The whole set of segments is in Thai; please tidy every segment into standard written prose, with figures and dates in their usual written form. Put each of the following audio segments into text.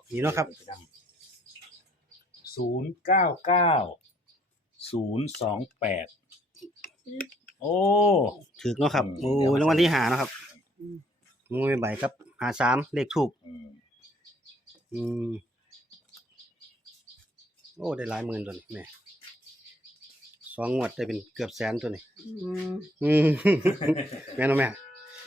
นี่เนาะครับ 099 028โอ้ถึกเนาะครับโอ้รางวัลที่5เนาะครับงวยใบครับ53เลขทูปโอ้ได้หลายหมื่นตัวนี้แม่2งวดได้เป็นเกือบแสนตัวนี้แม่นบ่แม่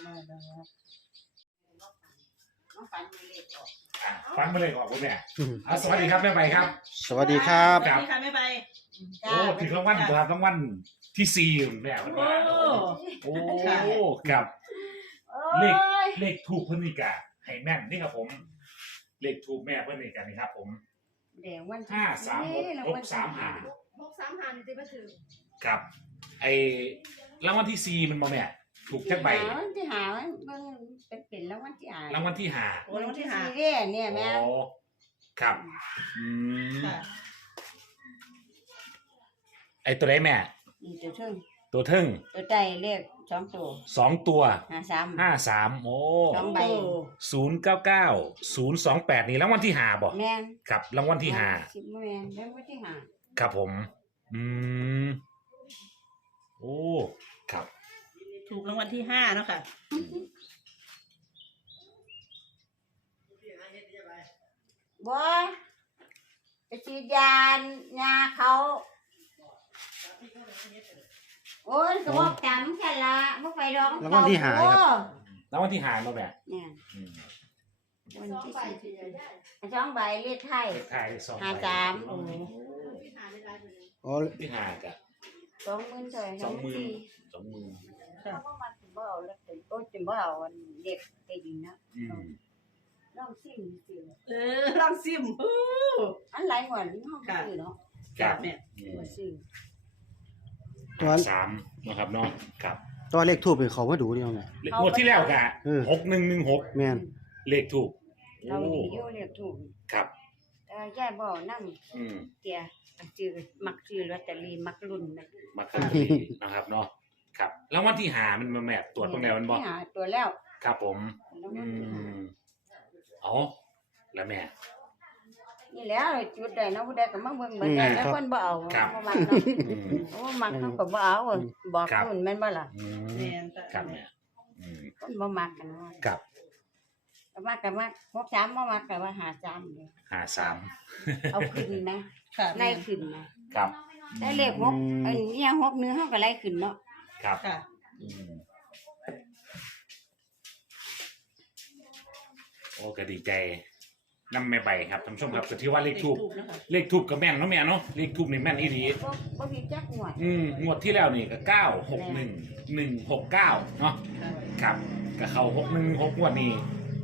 ฟังมาเลยขอบคุณแม่สวัสดีครับแม่ใบครับสวัสดีครับสวัสดีค่ะแม่ใบโอ้ถึงรางวัลตัวรางวัลที่4แม่มันว่าโอ้ครับเลขถูกเพิ่นนี่กะให้แม่นนี่ครับผมเลขถูกแม่เพิ่นนี่กะนี่ครับผม536 635 นี่สิบ่ถึงครับไอ้รางวัลที่4มันบ่แม่ถูกจักใบรางวัลที่5มันเบิ่งเป็นรางวัลที่5 รางวัลที่5 โอ้รางวัลที่5 เนี่ยแม่โอ้ครับไอ้ตัวไหนแม่นี่ตัวทึ่งตัวทึ่งตัวใต้เลข2ตัว 2ตัว 53 โอ้ 2ใบ 099 028นี่รางวัลที่5บ่แม่นครับรางวัลที่5 10แม่นรางวัลที่5 ครับผมโอ้ครับถูกรางวัลที่5เนาะค่ะบ่ไปฉีดยาเขาโอ้ยก็บอกจำแค่ละบ่ไปร้องรางวัลที่5ครับรางวัลที่5เนาะแม่เนี่ยวันที่4 2ใบเลขไทยเลขไทย2ใบ 53 อ๋อที่5กะ 20,000เท่าไหร่ 20,000 ค่ะบ่เอาแล้วโอ้ยบ่เอาเด็กไปดีนะลองซิมสิลองซิมอันหลายงวดเฮาซื้อเนาะครับแม่บ่ซื้อตัว 3นะครับเนาะครับตัวเลขทูปเขามาดูนี่เอาแม่งวดที่แล้วกะ6116 แม่นเลขถูกเราดีอยู่เลขถูกครับยายบ่นำเตียซื้อมักซื้อลอตเตอรี่มักลุ้นนะมักนะครับเนาะครับรางวัลที่5มันมาแม่ตรวจเบิ่งแล้วมันบ่ตัวแล้วครับผมเอาแล้วแม่นี่แล้วจุดใดเนาะผู้ใดก็มาเบิ่งเบิดได้แล้วคนบ่เอาบ่มักเนาะโอ้มักเขาก็บ่เอาบอกคุณแม่นบ่ล่ะแม่นครับแม่คนบ่มักกันว่าครับก็มัก63บ่มักก็ว่า53เลย 53 เอาขึ้นนะไล่ขึ้นนะครับได้เลข6อันนี้6นึงเฮาก็ไล่ขึ้นเนาะครับค่ะโอ้ก็ดีใจนำแม่ใบครับท่านผู้ชมครับก็ที่ว่าเลขทูบก็แม่นเนาะแม่เนาะเลขทูบนี่แม่นอีหลีบ่มีจักงวดงวดที่แล้วนี่ก็961 169เนาะครับก็เข้า6116งวดนี้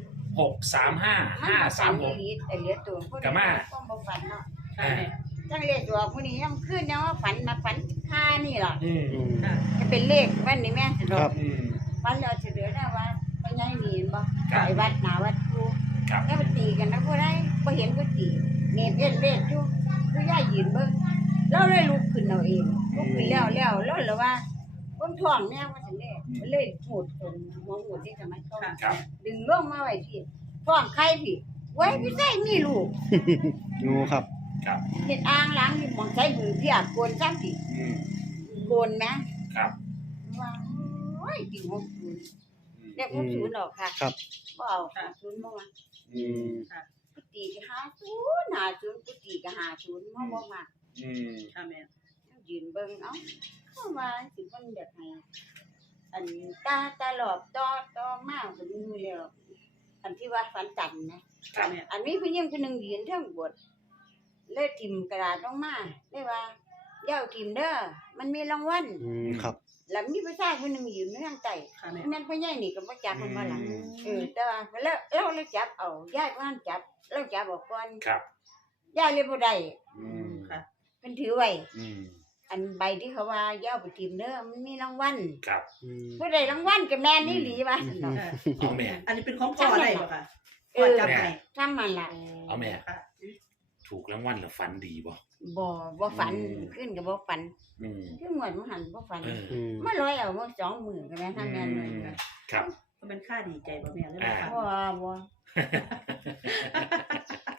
635 536 เหลือตัวก็มาบ่ฝันเนาะจังเลขตัวผู้นี้ยังขึ้นเนาะฝันมาฝันค่านี่ล่ะจะเป็นเลขวันนี้แม่นสิเนาะฝันแล้วสิเหลือได้ว่าไปใหญ่นี่บ่ไปวัดหน้าวัดครูแล้วไปตีกันนะผู้ใดบ่เห็นผู้ตีเนตเล่นอยู่ผู้ย่ายืนเบิ่งเราเลยลุกขึ้นเอาเองลุกขึ้นแล้วแล้วว่าเบิ่งท้องแม่ว่าซั่นเด้เลยหูดคนหัวหูดที่สมัยก่อนดึงลงมาไว้พี่ท้องไข่พี่ไว้พี่ใส่มีลูกงูครับเฮ็ดอ่างล้างนี่มองใช้มือพี่อ่ะโกนจังสิโกนแม่ครับว่าโอ้ยกิน60เรียก60ออกค่ะครับบ่เอา60บ่ว่าค่ะกุฏิก็50กุฏิก็50บ่มาค่ะแม่ยืนเบิ่งเอ้าเข้ามาสิเพิ่นแบบให้อันตาหลอบต่อมาก็มีแล้วอันที่ว่าฝันจันนะอันนี้ผู้หญิงคนนึงยืนเทิงบทเลยทิ่มกระดาษลงมาได้ว่าอย่าทิ่มเด้อมันมีรางวัลครับแล้วมีผู้ชายคนนึงยืนอยู่ทางใต้แม่นพ่อใหญ่นี่ก็บ่จักมันว่าล่ะแต่ว่าแล้วเราจับเอายายว่าจับเราจับออกก่อนครับยายเลยบ่ได้ค่ะเพิ่นถือไว้อันใบที่เขาว่าอย่าเอาไปทิ่มเด้อมันมีรางวัลครับผู้ใดรางวัลก็แม่นอีหลีว่าซั่นเนาะเอาแม่อันนี้เป็นของพ่อได้บ่ค่ะจับให้ทำมันล่ะเอาแม่ถูกรางวัลแล้วฝันดีบ่บ่ฝันขึ้นก็บ่ฝันคือหมดมันหันบ่ฝันมาลอยเอามา2มื้อก็แม่นทำแม่นเลยครับมันค่าดีใจบ่แม่เลยบ่บ่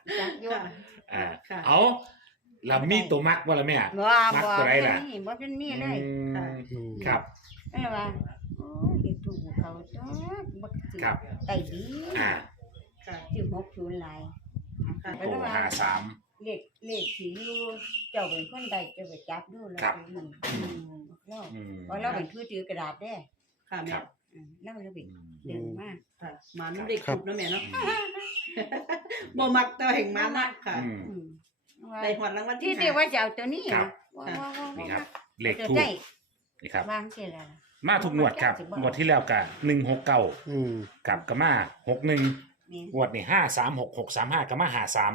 อยู่ค่ะ ค่ะเอาเรามีตัวมักบ่ล่ะแม่ มักตัวใดล่ะนี่บ่เป็นมีเลยค่ะครับนั่นล่ะโอ้ยเด็กถูกเขาจ้าบ่สิครับได้ดีอ่าค่ะสิ60หลายค่ะแล้วโอ้ว่า 53 เลขสิอยู่เจ้าเป็นคนใดเจ้าไปจับดูแล้วครับแล้วอืมเพราะเราเป็นผู้ถือกระดาษเด้ค่ะคแม่รับเราเลยไปอืมดึงมาค่ะมาน้ำเด็กถูกนะแม่เนาะบ่มักแต่แห่งมานักค่ะอืมอืมได้หอดรางวัลที่ที่เรียกห้าว่าจะเอาตัวนี้ครันะบว่านี่ครับ เลขจะทูปได้นี่ครับวางเสียแล้วมาทุกงวดครับงวดที่แล้วก็169 อืมกับก็มา61 นี่งวดนี่536 635ก็มา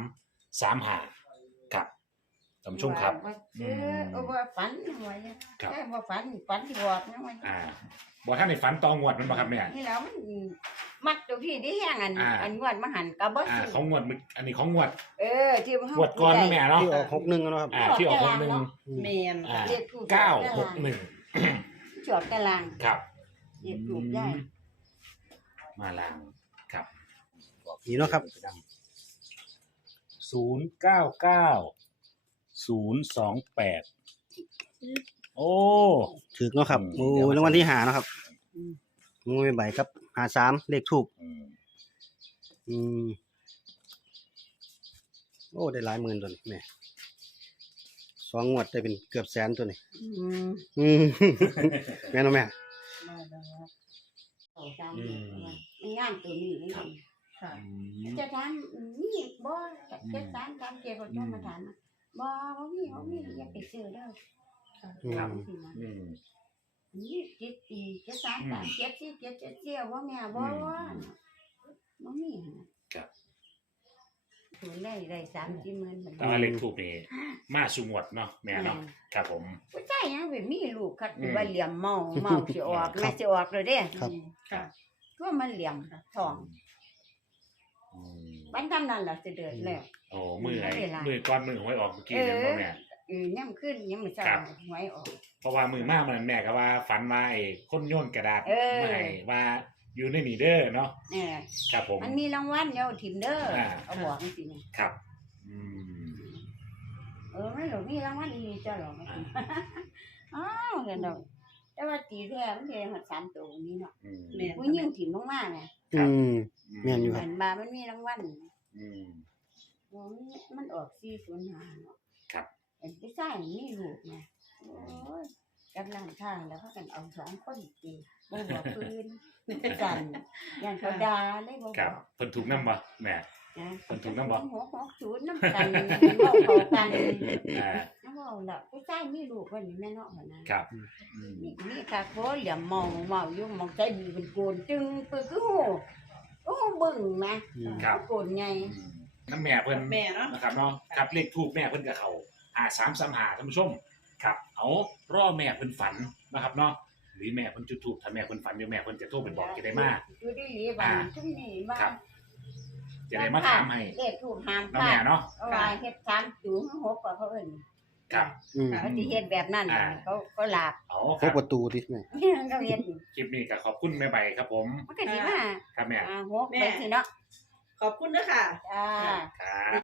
5335ครับท่านผู้ชมครับว่าซื้อว่าฝันไว้ครับแค่ว่าฝันที่บอกนะว่าบ่ท่านได้ฝันตองวดมันบ่ครับแม่นี่แล้วมันมักตัวที่ที่แห้งอันงวดมาหันกับบ่ซื้อของงวดมึกอันนี้ของงวดที่มันงวดก่อนนะแม่เนาะที่ออก61นะครับที่ออก61 แมนเลขถูก 961 จอดตารางครับเลขถูกได้มาลางครับนี่เนาะครับ 099 028 โอ้ถึกเนาะครับโอ้รางวัลที่5เนาะครับงวยใบครับ53เลขถูกอืมอืมโอ้ได้หลายหมื่นตัวนี้แม่2งวดได้เป็นเกือบแสนตัวนี้ อืม แม่นบ่แม่มันงามตัวนี้นี่ค่ะจะถามนี่บ่จะถามเกี่ยวกับมาถามบ่มีอย่าไปซื้อเด้อครับสินะอืมนี่จะถามเจ็ดสิว่าแม่บ่มีครับตัวได้30,000เหมือนแต่ว่าเลขทูปนี่มาสู่งวดเนาะแม่เนาะครับผมผู้ชายยังเป็นมีลูกคักว่าเหลี่ยมเมาสิออกแม่สิออกเลยเด้ครับค่ะก็มันเหลี่ยมท้องอืมบันทำนั่นล่ะสิเดินแล้วโอ้มือก่อนมือหวยออกเมื่อกี้นั่นบ่แม่ย่ำขึ้นยังมื้อเช้าหวยออกเพราะว่ามือมากมันแม่ก็ว่าฝันว่าไอ้คนโยนกระดาษเออมาให้ว่าอยู่ในนี่เด้อเนาะ ครับผมมันมีรางวัลเดี๋ยวทิมเด้ออ่าเอาบอกจังซี่นะครับอืมไม่หรอกมีรางวัลอีเจ้าหรอกอ้าวเห็นดอกแต่ว่าตีแท้มันสิฮอด3ตัวนี้เนาะอืมแม่ผู้หญิงถิ่มลงมาไงอืม แม่นอยู่คเหรับมือนมามันมีรางวัลอืมมันออก405เนาะครับเห็นผู้ชายมันมีลูกไงโอ้ยกับร้านค้าแล้วพากันเอา2คนตีบ่บอกปืนกันย่านเขาด่าเลยบ่บครับอกเพิ่นถูกนำบ่แม่นะเพิ่นถูกนำบ่ 660นำกันมันเว้าเข้ากันอ่าแล้วเว้าล่ะผู้ชายมีลูกว่านี่แม่เนาะหั่นนะครับอืมนี่ค่ะโคเหลี่ยมเมาอยู่มองใจดีเป็นโกนจึงปึกคือหูโอ้บึ้งแม่ครับโกนใหญ่อืมน้ำแม่เพิ่นแม่เนาะนะครับเนาะครับเลขทูปแม่เพิ่นก็เข้า5335ท่านผู้ชม ครับเอารอแม่เพิ่นฝันนะครับเนาะหรือแม่เพิ่นจุดธูปถ้าแม่เพิ่นฝันเดี๋ยวแม่เพิ่นจะโทรไปบอกจะได้มาอยู่ดีๆบ้านทุ่มนี่บ้าครับ จะได้มาถามให้เลขถูกห้ามน้ำแม่เนาะเอาว่าเฮ็ด3จูง6กว่าเขาเอิ้นครับอืมเขาสิเฮ็ดแบบนั้นเขาหลาบเอาคครรับบ ประตูดิแม่เขาเฮ็ดคลิปนี้ก็ขอบคุณแม่ใบครับผมมันก็สิมาครับแม่ 6ไปสิเนาะขอบคุณเด้อค่ะจ้าครับ